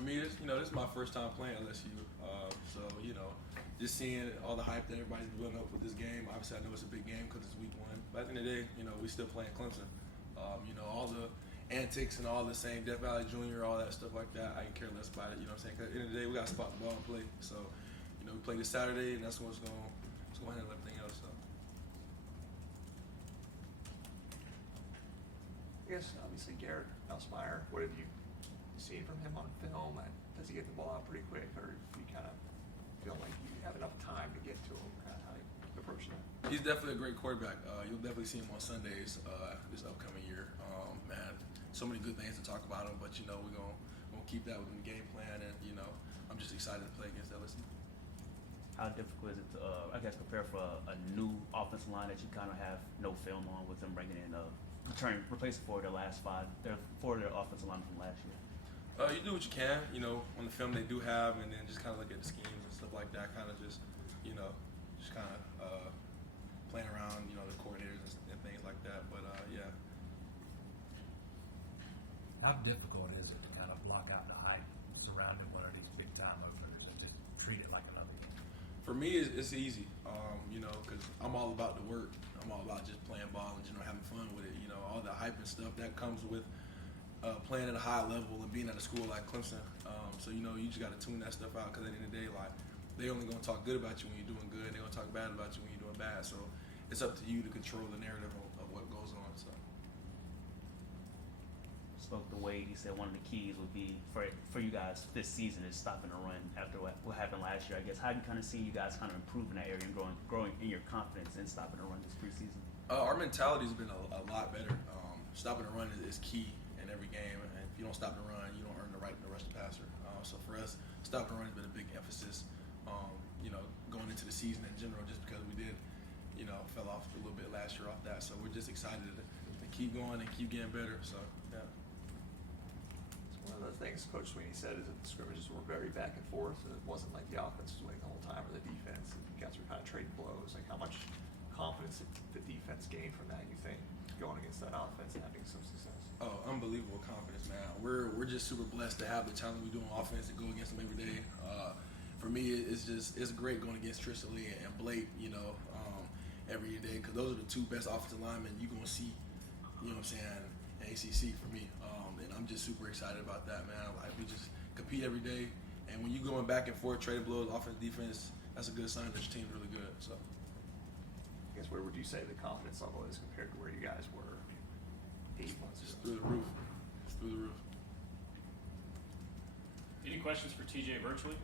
For me, this is my first time playing LSU. So, just seeing all the hype that everybody's building up with this game. Obviously, I know it's a big game because it's week 1. But at the end of the day, we still playing Clemson. All the antics and all the saying Death Valley Jr., all that stuff like that, I can care less about it. You know what I'm saying? Because at the end of the day, we got to spot the ball and play. So, we play this Saturday, and that's what's going to handle everything else. So. I guess, obviously, Garrett Elsmeyer, what have you seen from him on film? And does he get the ball out pretty quick, or do you kind of feel like you have enough time to get to him? How do you approach that? He's definitely a great quarterback. You'll definitely see him on Sundays this upcoming year. Man, so many good things to talk about him, but we're gonna keep that within the game plan, and I'm just excited to play against LSU. How difficult is it to, prepare for a new offensive line that you kind of have no film on with them bringing in replacing for their offensive line from last year? You do what you can, on the film they do have, and then just kind of look at the schemes and stuff like that, kind of just playing around, the coordinators and things like that. But, yeah. How difficult is it to kind of block out the hype surrounding one of these big-time openers and just treat it like another game? For me, it's easy, because I'm all about the work. I'm all about just playing ball and, having fun with it. All the hype and stuff that comes with playing at a high level and being at a school like Clemson. So, you just got to tune that stuff out, because at the end of the day, like, they only going to talk good about you when you're doing good. They're going to talk bad about you when you're doing bad. So it's up to you to control the narrative of what goes on. So. Spoke to Wade. He said one of the keys would be for you guys this season is stopping the run after what happened last year. I guess how do you kind of see you guys kind of improving that area and growing in your confidence in stopping the run this preseason? Our mentality has been a lot better. Stopping the run is key in every game, and if you don't stop the run, you don't earn the right to rush the passer. So for us, stopping the run has been a big emphasis. Going into the season in general, just because we did, fell off a little bit last year off that. So we're just excited to keep going and keep getting better. So yeah. One of the things Coach Sweeney said is that the scrimmages were very back and forth, and it wasn't like the offense was winning the whole time or the defense. And you guys were kind of trading blows. Like, how much confidence did the defense gain from that, you think, going against that offense and having some success? Oh, unbelievable confidence, man. We're just super blessed to have the talent we do on offense and go against them every day. For me, it's great going against Tristan Lee and Blake, every day, because those are the two best offensive linemen you're going to see, in ACC for me. And I'm just super excited about that, man. Like, we just compete every day, and when you're going back and forth, trading blows, offense, defense, that's a good sign that your team's really good. So, I guess where would you say the confidence level is compared to where you guys were 8 months just ago? through the roof. Just through the roof. Any questions for TJ virtually?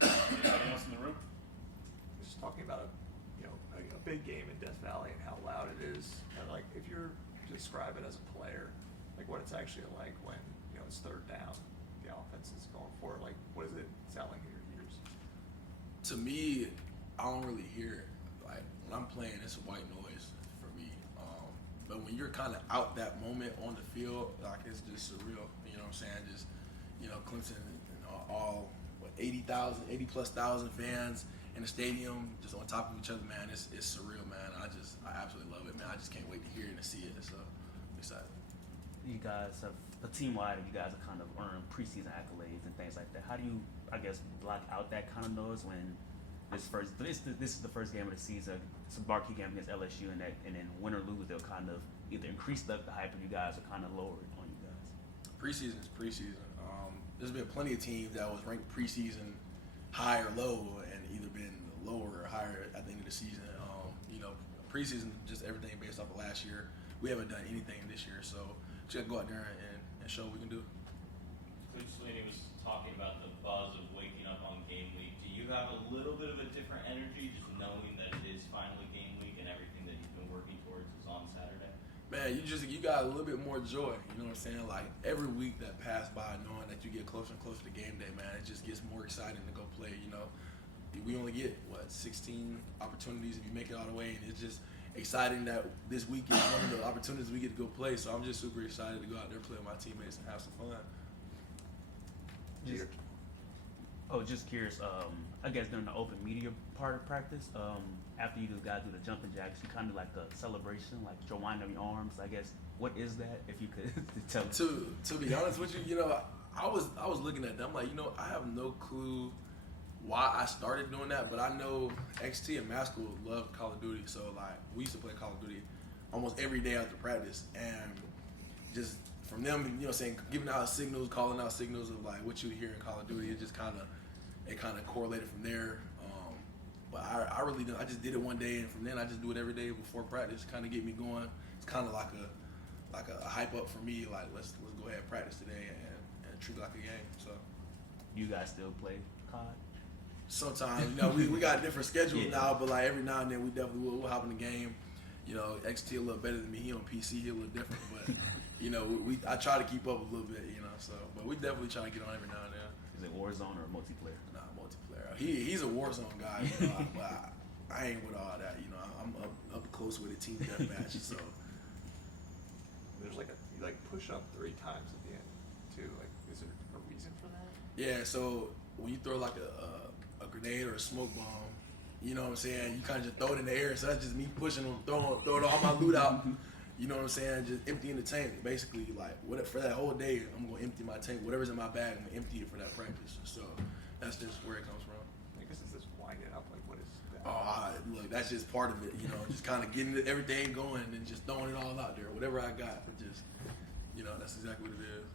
Anybody else in the room? Just talking about a big game in Death Valley and how loud it is. And like, if you're to describe it as a player, like what it's actually like when it's third down, the offense is going for it. Like, what does it sound like in your ears? To me, I don't really hear it. Like, when I'm playing, it's white noise for me. But when you're kind of out that moment on the field, like, it's just surreal. You know what I'm saying? Just, Clemson, all 80,000, 80+ thousand fans in the stadium, just on top of each other, man. It's surreal, man. I absolutely love it, man. I just can't wait to hear it and see it. So I'm excited. You guys have team-wide, you guys have kind of earned preseason accolades and things like that. How do you, block out that kind of noise when this is the first game of the season? It's a marquee game against LSU, and then win or lose, they'll kind of either increase the hype or you guys are kind of lower it on you guys. Preseason is preseason. There's been plenty of teams that was ranked preseason high or low, and either been lower or higher at the end of the season. Preseason, just everything based off of last year. We haven't done anything this year, so just gotta go out there and show what we can do. Coach Sweeney was talking about the buzz of waking up on game week. Do you have a little bit of a different energy just knowing that it is finally game week and everything that you've been working towards is on Saturday? Man, you got a little bit more joy. You know what I'm saying? Like, every week that passed by, knowing that you get closer and closer to game day, man, it just gets more exciting to go play. We only get 16 opportunities if you make it all the way, and it's just exciting that this week is one of the opportunities we get to go play. So I'm just super excited to go out there, play with my teammates, and have some fun. Oh, just curious. I guess during the open media part of practice, after you guys do the jumping jacks, you kind of like a celebration, like you're winding up your arms. I guess what is that? If you could tell me. To be honest with you, I was looking at them like, I have no clue why I started doing that, but I know XT and Maskell love Call of Duty, so like we used to play Call of Duty almost every day after practice, and just from them, saying, giving out signals, calling out signals of like what you hear in Call of Duty, it just kind of correlated from there. But I really didn't. I just did it one day, and from then I just do it every day before practice, kind of get me going. It's kind of like a hype up for me. Like let's go ahead and practice today and treat it like a game. So You guys still play COD? sometimes we got different schedules now, but like every now and then we definitely will hop in the game. XT a little better than me. He on PC, he a little different, but I try to keep up a little bit. So but we definitely try to get on every now and then. Is it Warzone or multiplayer? Nah, multiplayer. He's a Warzone guy, but I ain't with all that. I'm up close with a team deathmatch. So There's you push up 3 times at the end too. Like, is there a reason for that? yeah, so when you throw like a grenade or a smoke bomb, you know what I'm saying? You kind of just throw it in the air. So that's just me pushing them, throwing all my loot out. You know what I'm saying? Just emptying the tank. Basically, like for that whole day, I'm gonna empty my tank. Whatever's in my bag, I'm gonna empty it for that practice. So that's just where it comes from. I guess it's just winding up. Like, what is that? Look, that's just part of it. Just kind of getting everything going and just throwing it all out there. Whatever I got, just that's exactly what it is.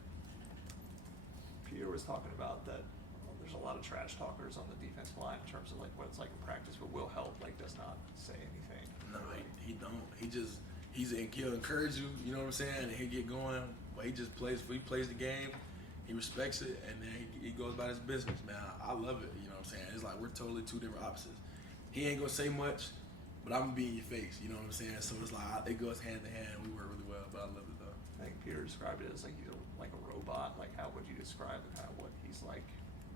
Peter was talking about that. There's a lot of trash talkers on the defensive line in terms of like what it's like in practice, but Will Help does not say anything. No, he don't. He'll encourage you. You know what I'm saying? And he'll get going. But he just plays. He plays the game. He respects it, and then he goes about his business. Man, I love it. You know what I'm saying? It's like we're totally two different opposites. He ain't gonna say much, but I'm gonna be in your face. You know what I'm saying? So it's like it goes hand in hand. We work really well, but I love it though. I think Peter described it as like he's like a robot. Like, how would you describe kind of what he's like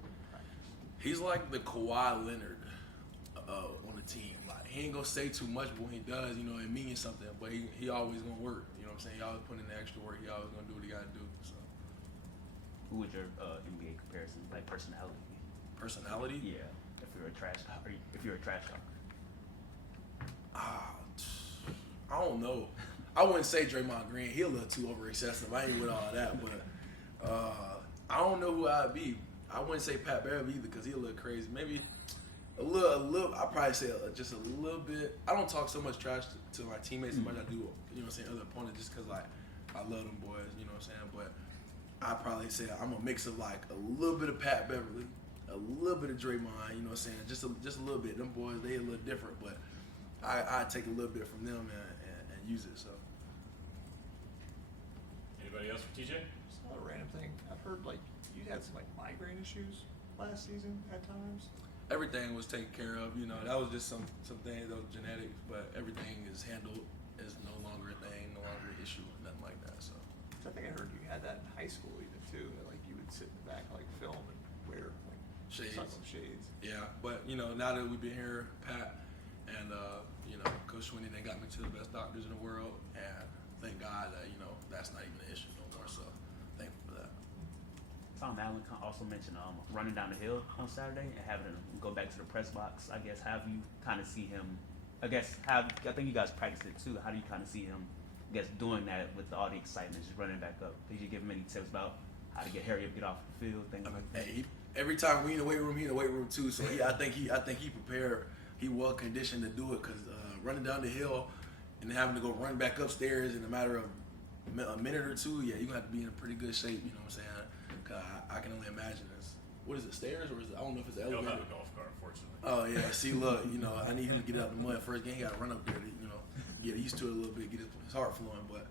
in practice? He's like the Kawhi Leonard on the team. Like he ain't gonna say too much, but when he does, it means something. But he always gonna work. You know what I'm saying? He always put in the extra work. He always gonna do what he gotta do. So Who would your NBA comparison, like personality? personality? Yeah. If you're a trash talker. I don't know. I wouldn't say Draymond Green. He a little too over excessive. I ain't with all that, but I don't know who I'd be. I wouldn't say Pat Beverly either because he a little crazy. Maybe a little. I'd probably say just a little bit. I don't talk so much trash to my teammates as much as I do, other opponents just because, like, I love them boys, you know what I'm saying? But I'd probably say I'm a mix of, like, a little bit of Pat Beverly, a little bit of Draymond, you know what I'm saying? Just a little bit. Them boys, they a little different, but I take a little bit from them and use it, so. Anybody else for TJ? Just another random thing. I've heard like you had some like migraine issues last season at times. Everything was taken care of, that was just some things that was genetics, but everything is handled. Is no longer a thing, no longer an issue, nothing like that. So I think I heard you had that in high school even too. That like you would sit in the back like film and wear like Shades. shades. yeah, but now that we've been here, Pat and Coach Sweeney, they got me to the best doctors in the world, and thank God that that's not even an issue no more. So thankful for that. Tom Allen also mentioned running down the hill on Saturday and having him go back to the press box. I guess have you kind of see him? I think you guys practiced it too. How do you kind of see him? I guess doing that with all the excitement, just running back up. Did you give him any tips about how to get off the field, things like that? Hey, every time we in the weight room, he in the weight room too. So I think he prepared. He well conditioned to do it because running down the hill and having to go run back upstairs in a matter of a minute or two, you're gonna have to be in a pretty good shape. You know what I'm saying? Cause I can only imagine this. What is it? Stairs or is it? I don't know if it's an He'll elevator. have a golf cart, unfortunately. Oh yeah. See, look, I need him to get out the mud first game. He got to run up there to get used to it a little bit, get his heart flowing. But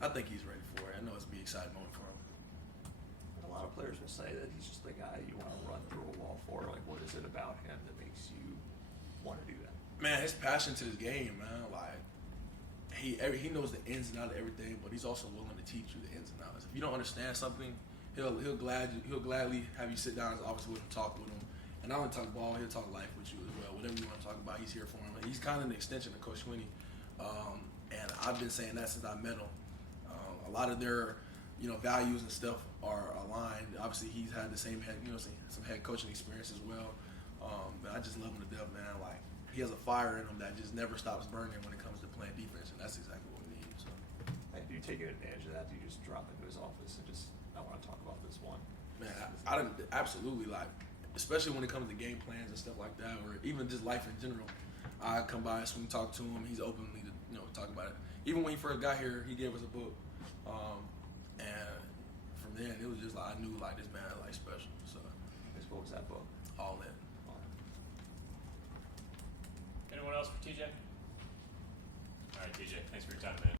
I think he's ready for it. I know it's gonna be an exciting moment for him. And a lot of players will say that he's just the guy you want to run through a wall for. Like, what is it about him that makes you want to do that? Man, his passion to his game, man. Like he knows the ins and outs of everything, but he's also willing to teach you the ins and outs. If you don't understand something, he'll gladly have you sit down in his office with him, talk with him, and not only talk ball, he'll talk life with you as well. Whatever you want to talk about, he's here for him. He's kind of an extension of Coach Sweeney, and I've been saying that since I met him. A lot of their values and stuff are aligned. Obviously, he's had the same some head coaching experience as well. And I just love him to death, man. Like, he has a fire in him that just never stops burning when it comes to playing defense, and that's exactly what we need. So, And do you take advantage of that? Do you just drop into his office and just, I want to talk about this one? man, I didn't absolutely, like, especially when it comes to game plans and stuff like that, or even just life in general. I come by, swing, talk to him. He's openly to talk about it. Even when he first got here, he gave us a book, and from then it was just like I knew like this man like special. So What was that book? all in. Anyone else for TJ? All right, TJ, thanks for your time, man.